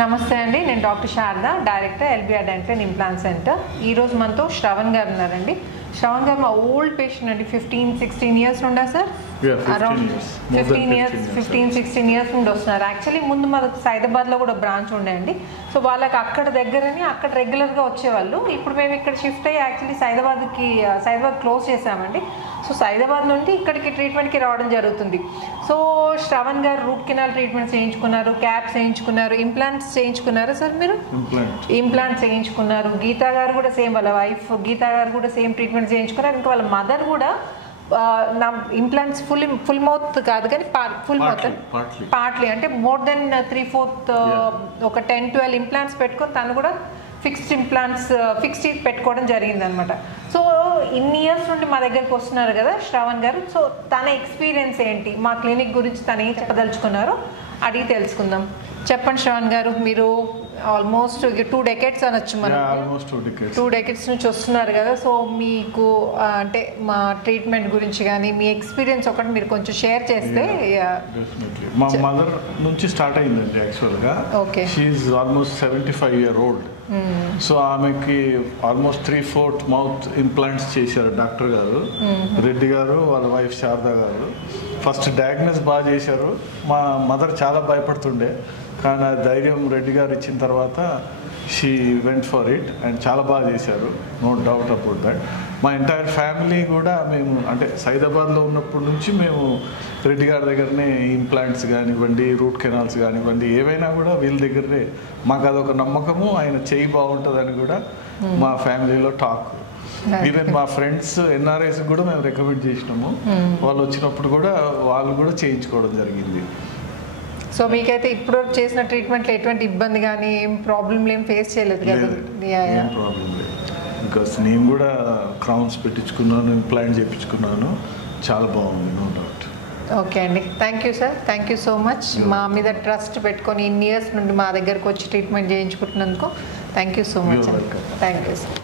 నమస్తే అండి, నేను doctor Sharada, director LBR dental and implant centre. ఈరోజు మనతో శ్రవణ్ గారు ఉన్నారండి. శ్రవణ్ గారు మా ఓల్డ్ పేషెంట్ అండి. 15-16 ఇయర్స్ నుండా సార్? అరౌండ్ 15-16 ఇయర్స్ నుండి వస్తున్నారు. యాక్చువల్లీ ముందు మనకు సైదాబాద్లో కూడా బ్రాంచ్ ఉండేయండి. సో వాళ్ళకి అక్కడ దగ్గరని అక్కడ రెగ్యులర్గా వచ్చేవాళ్ళు. ఇప్పుడు మేము ఇక్కడ షిఫ్ట్ అయ్యి యాక్చువల్లీ సైదాబాద్ క్లోజ్ చేసామండి. సో సైదాబాద్ నుండి ఇక్కడికి ట్రీట్మెంట్కి రావడం జరుగుతుంది. సో శ్రవణ్ గారు రూట్ కెనాల్ ట్రీట్మెంట్ చేయించుకున్నారు, క్యాప్స్ చేయించుకున్నారు, ఇంప్లాంట్స్ చేయించుకున్నారా సార్ మీరు? ఇంప్లాంట్స్ చేయించుకున్నారు. గీతా గారు కూడా సేమ్, వాళ్ళ వైఫ్ గీతా గారు కూడా సేమ్ ట్రీట్మెంట్ చేయించుకున్నారు. ఇంకా వాళ్ళ మదర్ కూడా నా ఇంప్లాంట్స్ ఫుల్ మౌత్ కాదు కానీ ఫుల్ మౌత్ పార్ట్లీ, అంటే మోర్ దెన్ 3/4 ఒక 10-12 ఇంప్లాంట్స్ పెట్టుకొని తను కూడా ఫిక్స్డ్ టీత్ పెట్టుకోవడం జరిగింది అనమాట. సో ఇన్ని ఇయర్స్ నుండి మా దగ్గరకు వస్తున్నారు కదా శ్రవణ్ గారు. సో తన ఎక్స్పీరియన్స్ ఏంటి, మా క్లినిక్ గురించి తను ఏం చెప్పదలుచుకున్నారో అడిగి తెలుసుకుందాం. చెప్పండి శ్రవణ్ గారు, మీరు ఆల్మోస్ట్ 2 decades అనొచ్చు, మనం 2 decades నుంచి వస్తున్నారు కదా. సో మీకు అంటే మా ట్రీట్మెంట్ గురించి కానీ మీ ఎక్స్పీరియన్స్ ఒకటి మీరు కొంచెం షేర్ చేస్తే. మా మదర్ నుంచి స్టార్ట్ అయిందండి యాక్చువల్గా. Okay, she is almost 75 years old. So ఆమెకి ఆల్మోస్ట్ 3/4 మౌత్ ఇంప్లాంట్స్ చేశారు డాక్టర్ గారు, రెడ్డి గారు, వాళ్ళ వైఫ్ శారదా గారు. ఫస్ట్ డయాగ్నోస్ బాగా చేశారు. మా మదర్ చాలా భయపడుతుండే, కానీ ఆ ధైర్యం రెడ్డి గారు ఇచ్చిన తర్వాత she went for it and చాలా బాగా చేశారు, నో డౌట్ అబౌట్ దట్. మా ఎంటైర్ ఫ్యామిలీ కూడా మేము అంటే సైదాబాద్లో ఉన్నప్పటి నుంచి మేము రెడ్డి గారి దగ్గరనే ఇంప్లాంట్స్ కానివ్వండి, రూట్ కెనాల్స్ కానివ్వండి, ఏవైనా కూడా వీళ్ళ దగ్గరనే. మాకు అదొక నమ్మకము, ఆయన చేయి బాగుంటుందని కూడా మా ఫ్యామిలీలో టాక్. ఈవెన్ మా ఫ్రెండ్స్ ఎన్ఆర్ఐస్ కూడా మేము రికమెండ్ చేసినాము. వాళ్ళు వచ్చినప్పుడు కూడా వాళ్ళు కూడా చేయించుకోవడం జరిగింది. సో మీకైతే ఇప్పుడు చేసిన ట్రీట్మెంట్లో ఎటువంటి ఇబ్బంది కానీ ఏం ప్రాబ్లం ఏం ఫేస్ చేయలేదు కదా? ఏం ప్రాబ్లం లేదు, బికాస్ నేను కూడా క్రౌన్స్ పెట్టించుకున్నాను, ఇంప్లాంట్ చేయించుకున్నాను, చాలా బాగుంది, నో డౌట్. ఓకే అండి, thank you sir, thank you so much. మా మీద ట్రస్ట్ పెట్టుకొని ఇన్ని ఇయర్స్ నుండి మా దగ్గరకు వచ్చి ట్రీట్మెంట్ చేయించుకుంటున్నందుకు థ్యాంక్ యూ సో మచ్ అండి. Thank you sir.